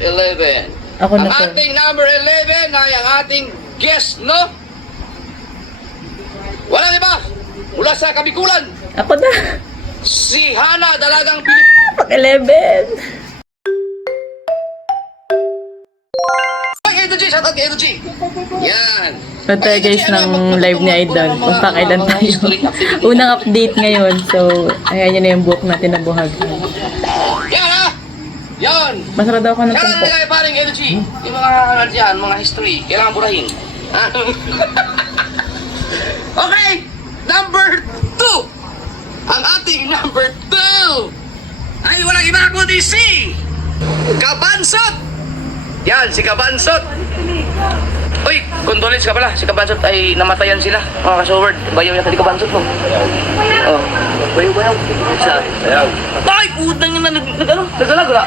11. Ako Ang na to. ating number 11 ay ang ating guest, no? Wala di ba? Mula sa Kabikulan, Ako na. si Hana Dalagang Pilipino. Pag 11. Edo G, shout out kay Edo G. Yan. Ito tayo guys ng live ni Idol. Kung pakailan tayo. Unang update ngayon. So, ayan yun na yung book natin na buhag. Yan ha! Yan! Masarap daw ako ng Yan ang tumpo. nilagay paring Edo G. Yung mga ano dyan, mga history. Kailangan burahin. Ha? Okay! Number 2! Ang ating number 2 ay walang iba kundi si Kabansot! Yan, si Kabansot. Uy, condolence ka pala. Si Kabansot ay namatayan sila. Mga kasoward. Bayaw yata di Kabansot mo. Oh. Bayaw. Bayaw. Ay, putang yun na nagalaga.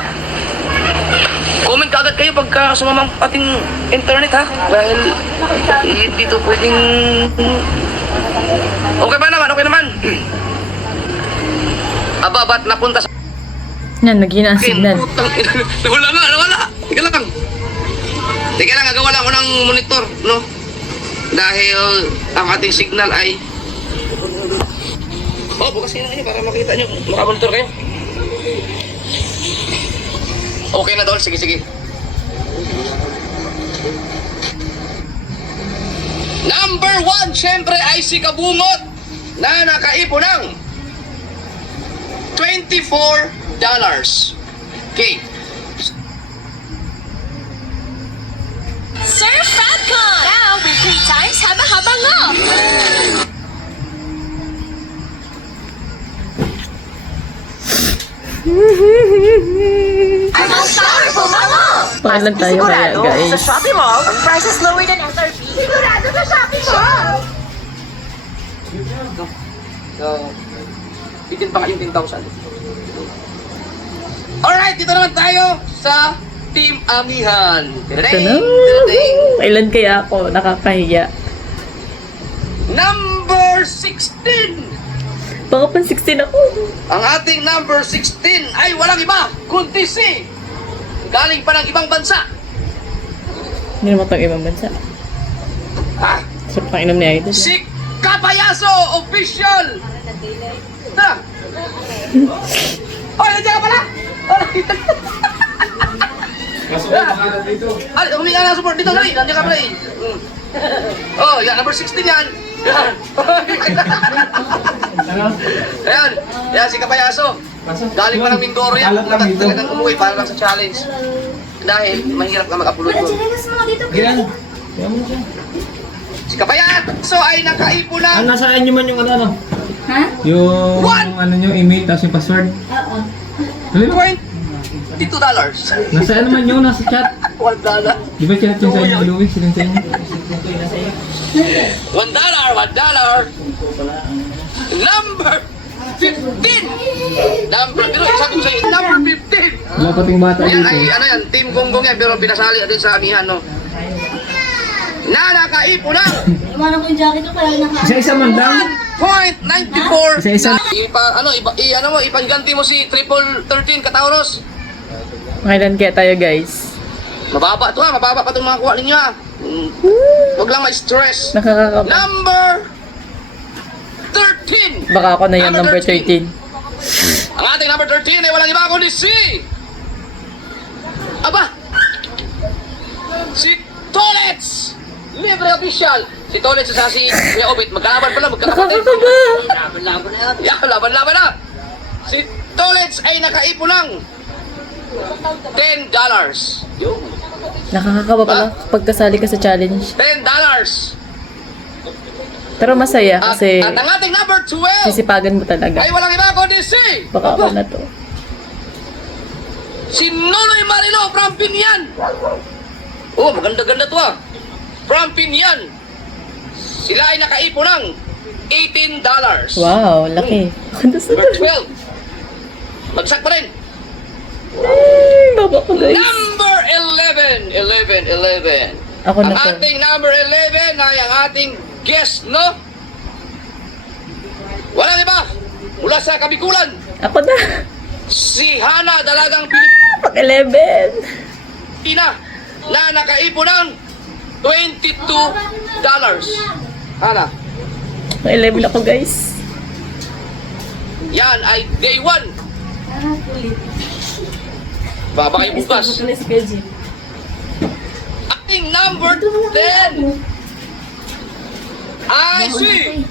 Comment ka agad kayo pagka sumamang ating internet ha. Dahil dito pwedeng... Okay naman. Aba, ba't napunta sa... Yan, naghina ang signal. Nawala. Teka lang, gagawa lang ako ng monitor, no? Dahil ang ating signal ay... Oh, bukasin na kayo para makita nyo. Makamonitor kayo. Okay na, Dol. Sige. Number 1, syempre, ay si Kabungot na nakaipo ng $24. Okay. Sir Fatcon! Now with 3 times haba-habang off! Ang most powerful mga! Pakailan tayo kaya guys. Sa Shopee Mall, ang prices lower than SRP. Sigurado sa Shopee Mall! So, bitin pa nga yung 10,000. Alright, dito naman tayo sa Team Amihan. Ito na. Kailan kaya ako nakakahiya? Number 16! Baka pan 16 ako. Ang ating number 16 ay walang iba, kundi si galing pa ng ibang bansa. Hindi naman pang ibang bansa. Ha? So, pakinom ni Idol. Si Kapayaso Official! Ha? Oh, nandiyan ka pala! Ay, huminga na support dito, dali. Nandiyan ka pala eh. Oh, yan, number 16 yan. Yan. Ayan, si Kapayaso. Galing pa ng Mindoro yan. Talagang umuwi para lang sa challenge. Dahil mahirap na mag-upload doon. Si Kapayaso ay nakaipo na Nasaan nyo man yung ano? Ha? Yung What? ano nyo, email, tapos yung password. Oo. $22. Nasaan naman yun, nasa chat. $1. Di ba chat yung sa inyo, Louie? Silang sa inyo. $1. Number 15. Pero sabi ko sa'yo, number 15. Wala pating bata Yan dito. ay, ano yan, Team Gonggong yan, pero pinasali natin sa amihan, no? Na nakaipo na Iwanan ko yung jacket ko kaya naka... Isa-isa man lang. 1.94. Isa-isa. Ipaganti mo si Triple 13 Katauros. Pakailan kaya tayo guys. Mababa to ha, mababa pa itong mga kuha ninyo ha. Huwag lang ma-stress. Nakakakaba. Number 13. Baka ako na yung number 13. Ang ating number 13 ay walang iba kundi si... Aba! Si Tolets! Libre official! Si Tolets sa si Kuya Obit. Magkalaban pala, magkakapatid. Nakakakaba! Yan, laban-laban na! Si Tolets ay nakaipo ng $10. Yung Nakakakaba pala kapag kasali ka sa challenge. $10. Pero masaya kasi At ang ating number 12 sisipagan mo talaga. ay walang iba kundi si... Baka ako na to. Si Nonoy Marilo from Pinyan. Oh, maganda-ganda to ah. From Pinyan. Sila ay nakaipo ng $18. Wow, laki. Number 12. Bagsak pa rin. Baba ko guys. Number 11. Ako na Ang to. ating number 11 ay ang ating guest, no? Wala diba? Mula sa Kabikulan, Ako na. si Hana Dalagang Pilipino. Pag 11. Tina na nakaipon ng $22. Ana, May 11 ako guys. yan ay day 1. Baba kayo bukas. Ating number 10 ay si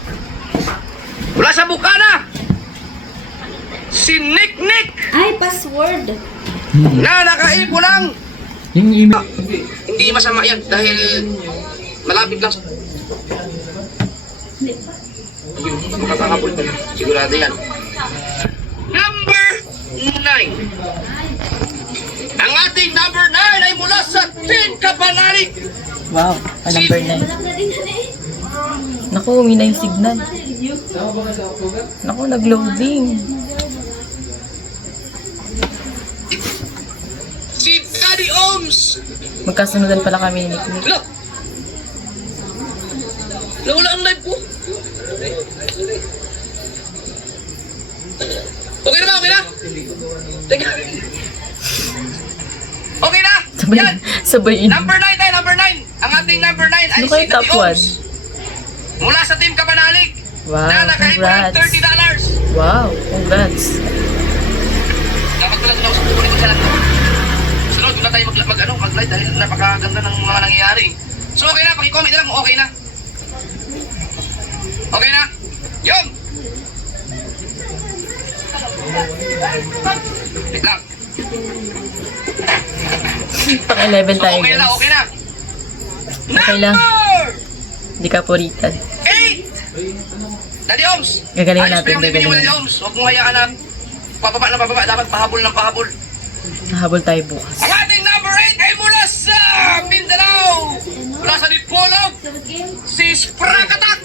wala sa bukana si Nick Ay, password. na nakaipon ng Yung email. hindi masama yan dahil malapit lang makakabul ko sigurado yan. Number 9, ang ating number 9 ay mula sa Team Kapanalig. Wow, number 9. Wala na din yan eh. Naku, umina yung signal. Naku, nag-loading. Si Daddy Oms. Magkasunodan pala kami ni Nick. Look! Nawala ang live ko. Okay na ba? Okay na? Teka. Okay na? Sabay, Yan! sabay in. Number 9 tayo, number 9. Ang ating number 9 ay Ano si kayo Daddy top Oms. Mula sa Team Kapanalig. Wow, na nakaipon ng congrats. $30. Wow, congrats. Dapat ko lang sa kukunin ko siya lang. Sunod, doon na tayo mag-live dahil napakaganda ng mga nangyayari. So okay na, pakicomment na lang kung okay na. Okay na? Yun! Wait lang. Pang 11 So tayo okay na, guys. okay na. Okay lang. Number Hindi ka puritan. 8! Daddy Oms! Gagalingin Ayos natin, pa yung review mo, gagalingin. Daddy Oms. Huwag mong hayaan na pababa na pababa. Dapat pahabol ng pahabol. Nahabol tayo bukas. Ang ating number 8 ay mula sa Mindanao. Mula sa Dipolog. Si Sprakatak.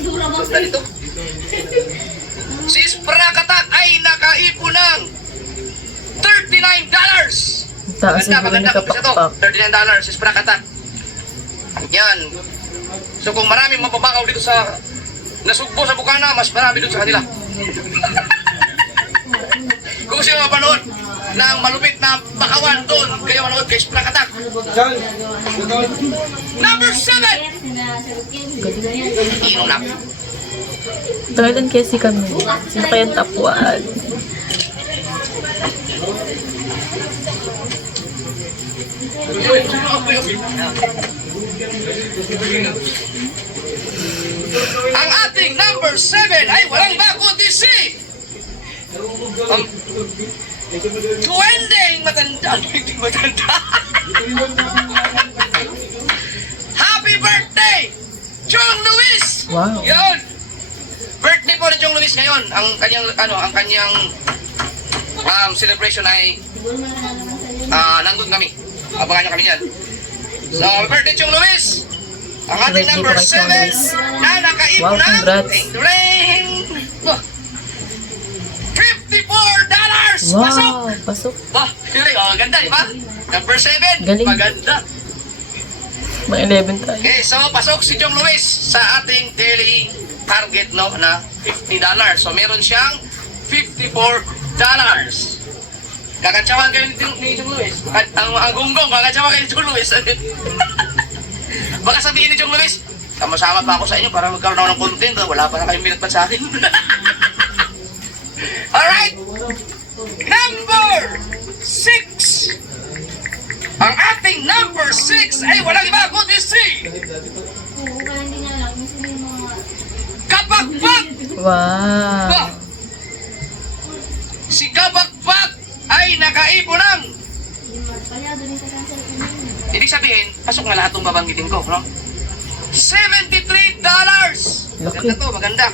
Dura ba? Dito. Si Sprakatak ay nakaipon ng $39. Ang taas siguro ni Kapakpak. $39 si Sprakatak. Yan. So kung maraming mapabakaw dito sa nasugbo sa bukana, mas marami dito sa kanila. Kung sino mapanood ng malupit na bakawan doon, kayo manood kay Sprakatak. Number 7! Inom na. Thailand kasi kami. Sino kayang top 1? Ang ating number 7 ay walang bago DC. Ang duwendeng matanda. Hindi matanda. Happy birthday, Jong Luis! Wow. Yun! Birthday po ni Jong Luis ngayon. Ang kanyang celebration ay nandun kami. Abangan nyo kami dyan. So, happy birthday, Jong Luis! Ang ating Birthday number po kay Jong 7 Luis. na nakaipon Wow, ng congrats. $54! Pasok! Wow, pasok. Bah, ganda, di ba? Number 7, Galing. maganda. Mga 11 tayo. Okay, so pasok si Jong Luis sa ating daily target no na $50. So meron siyang $54. Kakatsawan kayo ni Jong Luis. Ang gunggong, kakatsawan kayo ni Jong Luis. Baka sabihin ni Jong Luis, sama-sama pa ako sa inyo para magkaroon ako ng content. Wala pa na kayong minute pa sa akin. Alright! Number 6! Ang ating number 6 ay walang iba kundi si Oo, kaya hindi niya alam kung sino yung mga... Kapakpak! Wow. Ba? Si Kapakpak ay nakaipon ng Kaya doon yung cancel ko niya. ibig sabihin, pasok na lahat ng babanggitin ko, no? $73! Laki. Maganda to, maganda.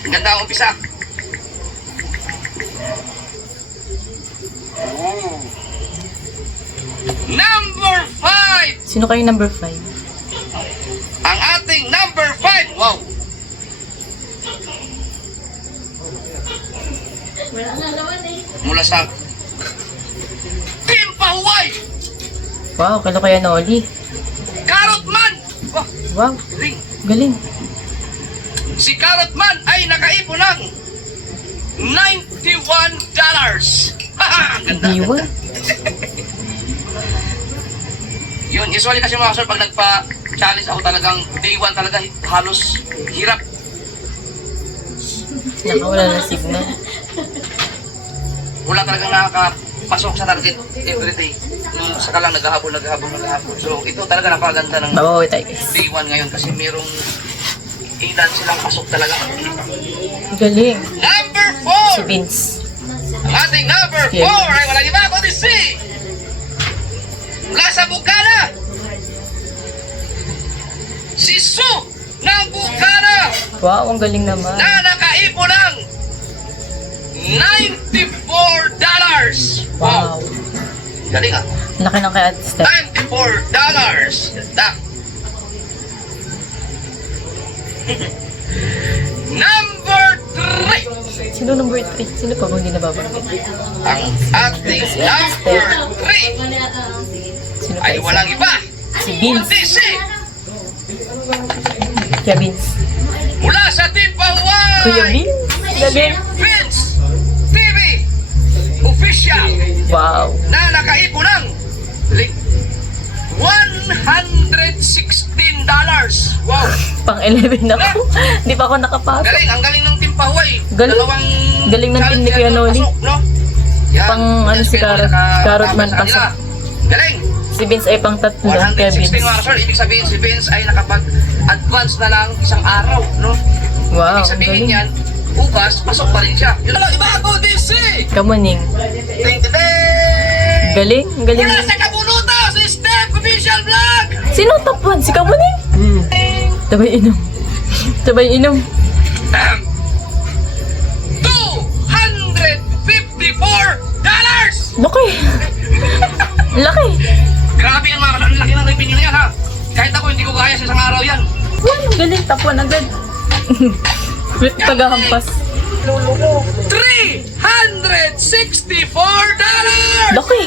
Maganda ang umpisa. Oh. Number 5! Sino kayong number 5? Ang ating number 5! Wow! Wala nga laman eh. Mula sa Team Pahuway! Wow, kalo kaya Noli. Carrot Man! Wow, Wow, galing. galing. Si Carrot Man ay nakaipon ng $91. Haha, ang ganda. Diwa. Yun, usually kasi mga sir, pag nagpa-challenge ako talagang day 1 talaga halos hirap. Nakawala na signal. Wala talagang nakakapasok sa target every day. Saka lang naghahabol. So ito talaga napaganda ng Babawi tayo guys. day 1 ngayon kasi merong ilan silang pasok talaga. Galing. Number Si 4! Vince. Ang ating number 4 ay walang iba kundi si mula sa Bukana, si Su ng Bukana Wow, ang galing naman. na nakaipon ng $94. Wow. Galing ah. Laki ng kay Ate Steph. $94. Ganda. Number 3. Sino number 3? Sino pa ba hindi nababanggit? Ang ating number 3 Sino pa ay isa? walang iba Si Vince. kundi si Kuya Vince. mula sa Team Pahuay, Kuya Vince. Galing. Vince TV Official Wow. na nakaipon ng $116. Wow! Pang 11 ako. Hindi pa ako nakapasok. Galing, ang galing ng Team Pahuay. Galing. Dalawang Galing ng team ni challenge Kuya na Noli. pasok, no? Yan. Pang ano si Pero Carrot. nakatama Carrot man sa kanila. pasok. Galing! Si Vince ay pang 3. Kaya 116 Vince. mga sir, ibig sabihin si Vince ay nakapag-advance na lang isang araw, no? Wow, Ibig ang sabihin galing. yan, bukas, pasok pa rin siya. Yun lang, iba ako, DC! Kamuning. Ding, ding, ding! Galing. Ang galing. Mula sa Kabuluto, si Steph Official Vlog! Sino top 1? Si Kamuning? Sabay inom. Sabay inom. $254! Laki. Laki. Grabe yan mga kasal, ang laki ng revenue na yan ha. Kahit ako hindi ko kaya sa isang araw yan. Wow, ang galing. Top 1 agad. With tagahampas. $364! Laki.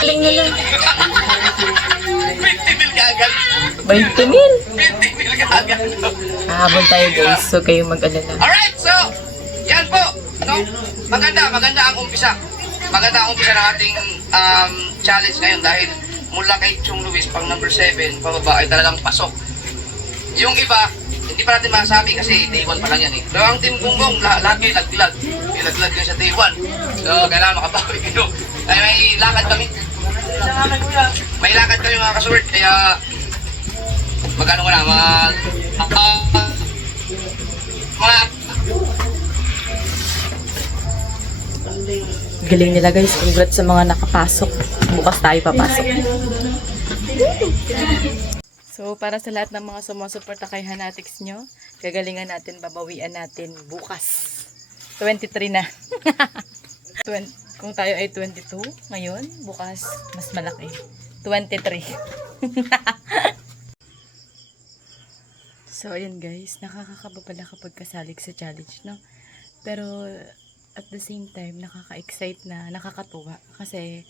Galing nila. 50 mil agad. 20 mil. 50 mil agad. Hahabol tayo guys. So kayo mag-alala. Alright, so, yan po. No? Maganda ang umpisa. Maganda ang umpisa ng ating challenge ngayon dahil mula kay Chong Luis pang number 7, pababa ay talagang pasok. Yung iba, hindi pa natin masasabi kasi day 1 pa lang yan eh. Pero ang Team Gunggong, lahat kayo laglag. Ilaglag yun sa day 1. So, kailangan makabawi kayo. Ay, may lakad kami. May lakad kayo mga kasword, kaya magano ko na, mga Galing nila guys. Congrats sa mga nakapasok. Bukas tayo papasok. So, para sa lahat ng mga sumusuporta kay Hanatics nyo, gagalingan natin, babawian natin bukas. 23 na. Kung tayo ay 22 ngayon, bukas mas malaki. 23. So, ayun guys, nakakakaba pala kapag kasalig sa challenge, no? Pero, at the same time, nakaka-excite na, nakakatuwa. Kasi,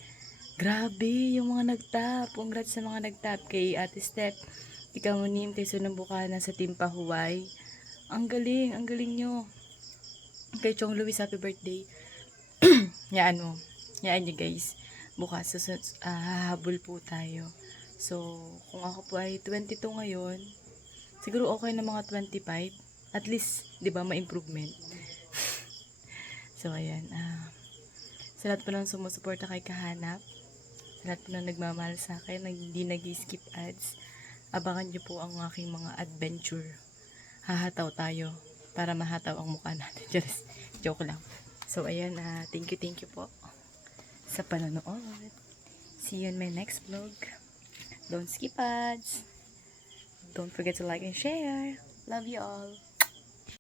grabe yung mga nag-tap. Congrats sa mga nag-tap kay Ate Steph, kay Kamunim, kay Sunang Bukana sa Team Pahuay. Ang galing nyo. Kay Chong Luis, happy birthday. Yaan mo. Yaan nyo guys. Bukas, hahabol po tayo. So, kung ako po ay 22 ngayon, siguro okay na mga 25. At least, di ba, ma-improvement. So, ayan. Sa lahat po ng sumusuporta kay Kahanap, sa lahat po ng nagmamahal sa akin, na hindi nag-skip ads, abangan nyo po ang aking mga adventure. Hahataw tayo para mahataw ang mukha natin. Just joke lang. So, ayan. Thank you po sa panonood. See you in my next vlog. Don't skip ads. Don't forget to like and share. Love you all.